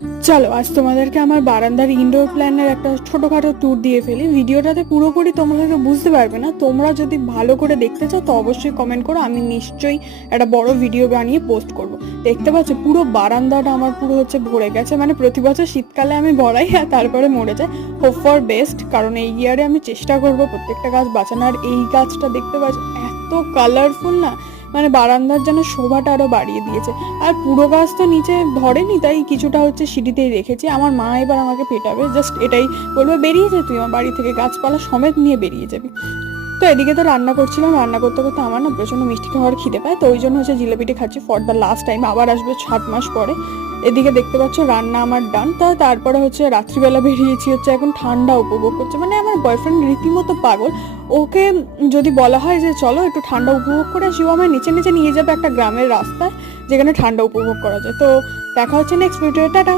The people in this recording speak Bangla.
চলো আজ তোমাদেরকে আমার বারান্দার ইনডোর প্ল্যানের একটা ছোটখাটো ট্যুর দিয়ে ফেলি। ভিডিওটাতে পুরোপুরি তোমরা হয়তো বুঝতে পারবে না, তোমরা যদি ভালো করে দেখতে চাও তো অবশ্যই কমেন্ট করো, আমি নিশ্চয়ই একটা বড় ভিডিও বানিয়ে পোস্ট করব। দেখতে পাচ্ছ পুরো বারান্দাটা আমার পুরো ভরে গেছে, মানে প্রতি বছর শীতকালে আমি ভরাই আর তারপরে মরে যায়। হোপ ফর বেস্ট, কারণ এই ইয়ারে আমি চেষ্টা করব প্রত্যেকটা গাছ বাঁচানো। আর এই গাছটা দেখতে পাচ্ছ এত কালারফুল না, মানে বারান্দার যেন শোভাটা আরো বাড়িয়ে দিয়েছে। আর পুরো গাছ তো নিচে ধরেনি, তাই কিছুটা সিঁড়িতেই রেখেছি। আমার মা এবার আমাকে পেটাবে, জাস্ট এটাই বলবে, বেরিয়ে যা তুই আমার বাড়ি থেকে, গাছপালা সমেত নিয়ে বেরিয়ে যাবি। তো এদিকে তো রান্না করছিলাম, রান্না করতে করতে আমার না প্রচন্ড মিষ্টি খাওয়ার খিদে পায়, তো ওই জন্য জিলিপিটি খাচ্ছি ফর দ্য লাস্ট টাইম। আবার আসবে 7 মাস পরে। এদিকে দেখতে পাচ্ছ রান্না আমার ডান। তারপরে রাত্রিবেলা বেরিয়েছি এখন ঠান্ডা উপভোগ করছে, মানে আমার বয়ফ্রেন্ড রীতিমতো পাগল। ওকে যদি বলা হয় যে চলো একটু ঠান্ডা উপভোগ করে আসি, ও আমায় নিচে নিচে নিয়ে যাবে একটা গ্রামের রাস্তায় যেখানে ঠান্ডা উপভোগ করা যায়। তো দেখা হচ্ছে নেক্সট ভিডিও, টাটা।